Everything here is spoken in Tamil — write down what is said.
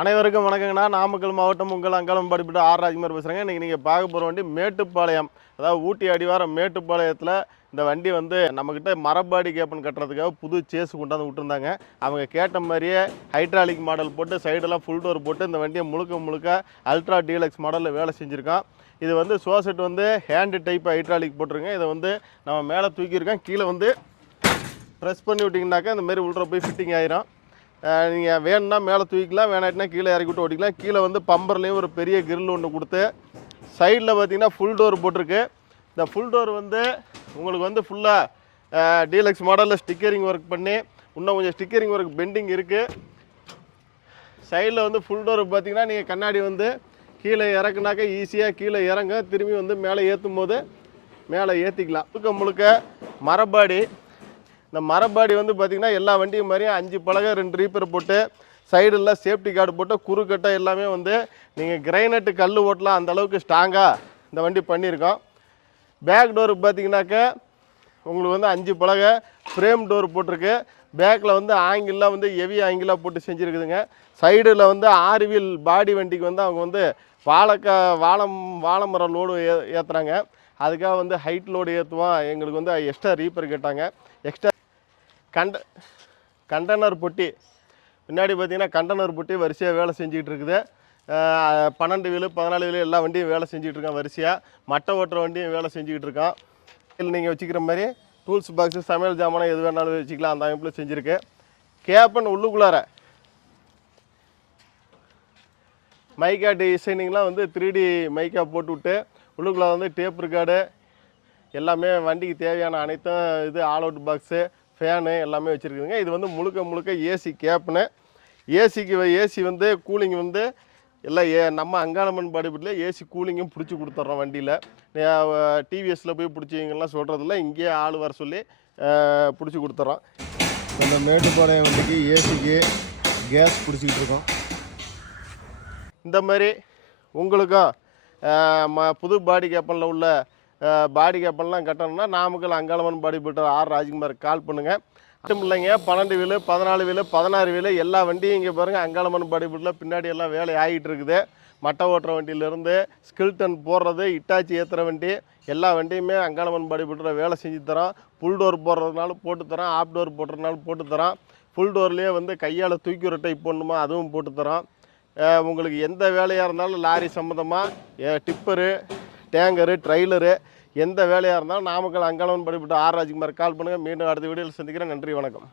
அனைவருக்கும் வணக்கங்கண்ணா. நாமக்கல் மாவட்டம் உங்கள் அங்காளம்பாடிப்பட்ட ஆர் ராஜ்குமார் பேசுகிறேங்க. இன்றைக்கி நீங்கள் பார்க்க போகிற வண்டி மேட்டுப்பாளையம், அதாவது ஊட்டி அடிவாரம் மேட்டுப்பாளையத்தில் இந்த வண்டி வந்து நம்மக்கிட்ட மரப்பாடி கேப்பன் கட்டுறதுக்காக புது சேஸு கொண்டாந்து விட்டுருந்தாங்க. அவங்க கேட்ட மாதிரியே ஹைட்ராலிக் மாடல் போட்டு சைடெல்லாம் ஃபுல் டோர் போட்டு இந்த வண்டியை முழுக்க அல்ட்ரா டீலக்ஸ் மாடலில் வேலை செஞ்சுருக்கோம். இது வந்து சோசெட் வந்து ஹேண்டு டைப் ஹைட்ராலிக் போட்டிருங்க. இதை வந்து நம்ம மேலே தூக்கியிருக்கோம். கீழே வந்து ப்ரெஸ் பண்ணி விட்டிங்கனாக்கா இந்த மாதிரி உள்ள போய் ஃபிட்டிங் ஆயிரும். நீங்கள் வேணும்னா மேலே தூக்கிக்கலாம், வேணாட்டினா கீழே இறக்கி விட்டு ஓட்டிக்கலாம். கீழே வந்து பம்பர்லேயும் ஒரு பெரிய கிரில் ஒன்று கொடுத்து சைடில் பார்த்தீங்கன்னா ஃபுல் டோர் போட்டிருக்கு. இந்த ஃபுல் டோர் வந்து உங்களுக்கு வந்து ஃபுல்லாக டீலக்ஸ் மாடலில் ஸ்டிக்கரிங் ஒர்க் பண்ணி இன்னும் கொஞ்சம் ஸ்டிக்கரிங் ஒர்க் பெண்டிங் இருக்குது. சைடில் வந்து ஃபுல் டோர் பார்த்தீங்கன்னா நீங்கள் கண்ணாடி வந்து கீழே இறக்குனாக்கா ஈஸியாக கீழே இறங்க, திரும்பி வந்து மேலே ஏற்றும் போது மேலே ஏற்றிக்கலாம். முழுக்க மரப்பாடி. இந்த மரப்பாடி வந்து பார்த்திங்கன்னா எல்லா வண்டியும் மாதிரியும் 5 பலகை 2 ரீப்பர் போட்டு சைடில் சேஃப்டி கார்டு போட்டு குறுக்கட்டை எல்லாமே வந்து நீங்கள் கிரைனட்டு கல் ஓட்டலாம், அந்தளவுக்கு ஸ்ட்ராங்காக இந்த வண்டி பண்ணியிருக்கோம். பேக் டோர் பார்த்திங்கனாக்கா உங்களுக்கு வந்து 5 பலகை ஃப்ரேம் டோர் போட்டிருக்கு. பேக்கில் வந்து ஆங்கிளாக வந்து ஹெவி ஆங்கிளாக போட்டு செஞ்சுருக்குதுங்க. சைடில் வந்து 6 வீல் பாடி வண்டிக்கு வந்து அவங்க வந்து வாழை மரம் லோடு ஏற்றுறாங்க. அதுக்காக வந்து ஹைட் லோடு ஏற்றுவோம், எங்களுக்கு வந்து எக்ஸ்ட்ரா ரீப்பர் கேட்டாங்க. எக்ஸ்ட்ரா கண்டெய்னர் பொட்டி பின்னாடி பார்த்தீங்கன்னா கண்டெய்னர் பொட்டி வரிசையாக வேலை செஞ்சுக்கிட்டு இருக்குது. 12 வீலு 14 வீலு எல்லா வண்டியும் வேலை செஞ்சுக்கிட்டு இருக்கோம். வரிசையாக மட்டை ஓட்டுற வண்டியும் வேலை செஞ்சுக்கிட்டு இருக்கோம். இதில் நீங்கள் வச்சுக்கிற மாதிரி டூல்ஸ் பாக்ஸு, சமையல் ஜாமானம் எது வேணாலும் வச்சுக்கலாம். அந்த அமைப்பில் செஞ்சுருக்கு. கேப்பன் உள்ளுக்குள்ளார மைக்கா டிசைனிங்லாம் வந்து 3D மைக்கா போட்டு விட்டு உள்ளுக்குள்ளார வந்து டேப் ரெக்கார்டு எல்லாமே வண்டிக்கு தேவையான அனைத்தும் இது ஆல் அவுட் பாக்ஸு, ஃபேனு எல்லாமே வச்சுருக்குதுங்க. இது வந்து முழுக்க ஏசி கேப்னு. ஏசி வந்து கூலிங் வந்து எல்லாம் நம்ம அங்காளம்மன் பாடிப்பட்டில் ஏசி கூலிங்கும் பிடிச்சி கொடுத்துட்றோம் வண்டியில். டிவிஎஸில் போய் பிடிச்சிங்கலாம் சொல்கிறதில்ல, இங்கேயே ஆள் வர சொல்லி பிடிச்சி கொடுத்துட்றோம். இந்த மேட்டுப்பாளையம் வண்டிக்கு ஏசிக்கு கேஸ் பிடிச்சிக்கிட்டு இருக்கோம். இந்த மாதிரி உங்களுக்கும் புது பாடி கேப்பனில் உள்ள பாடி கேப்பன்லாம் கட்டணும்னா நாமக்கல் அங்காளம்மன் பாடிப்பட்ட ஆர் ராஜ்குமார் கால் பண்ணுங்கள். மட்டும் இல்லைங்க, 12 வீலு 14 வீலு 16 வீலு எல்லா வண்டியும் இங்கே பாருங்கள் அங்காளம்மன் பாடிப்பட்டில் பின்னாடி எல்லாம் வேலை ஆகிட்டு இருக்குது. மட்டை ஓட்டுற வண்டியிலேருந்து ஸ்கில்டன் போடுறது, இட்டாச்சி ஏற்றுற வண்டி எல்லா வண்டியுமே அங்காளம்மன் பாடிப்பட்டில் வேலை செஞ்சு தரோம். ஃபுல் டோர் போடுறதுனாலும் போட்டு தரோம், ஆஃப் டோர் போடுறதுனாலும் போட்டு தரோம். ஃபுல் டோர்லேயே வந்து கையால் தூக்கி ஒரு டைப் போடணுமா அதுவும் போட்டு தரோம். உங்களுக்கு எந்த வேலையாக இருந்தாலும் லாரி சம்மந்தமாக டிப்பரு, டேங்கரு, ட்ரைலரு எந்த வேலையாக இருந்தாலும் நாமக்கல் அங்காளம்மன் பாடிப்பட்ட ஆர் ராஜ்குமார் கால் பண்ணுங்கள். மீண்டும் அடுத்த வீடியோவில் சந்திக்கிறேன். நன்றி, வணக்கம்.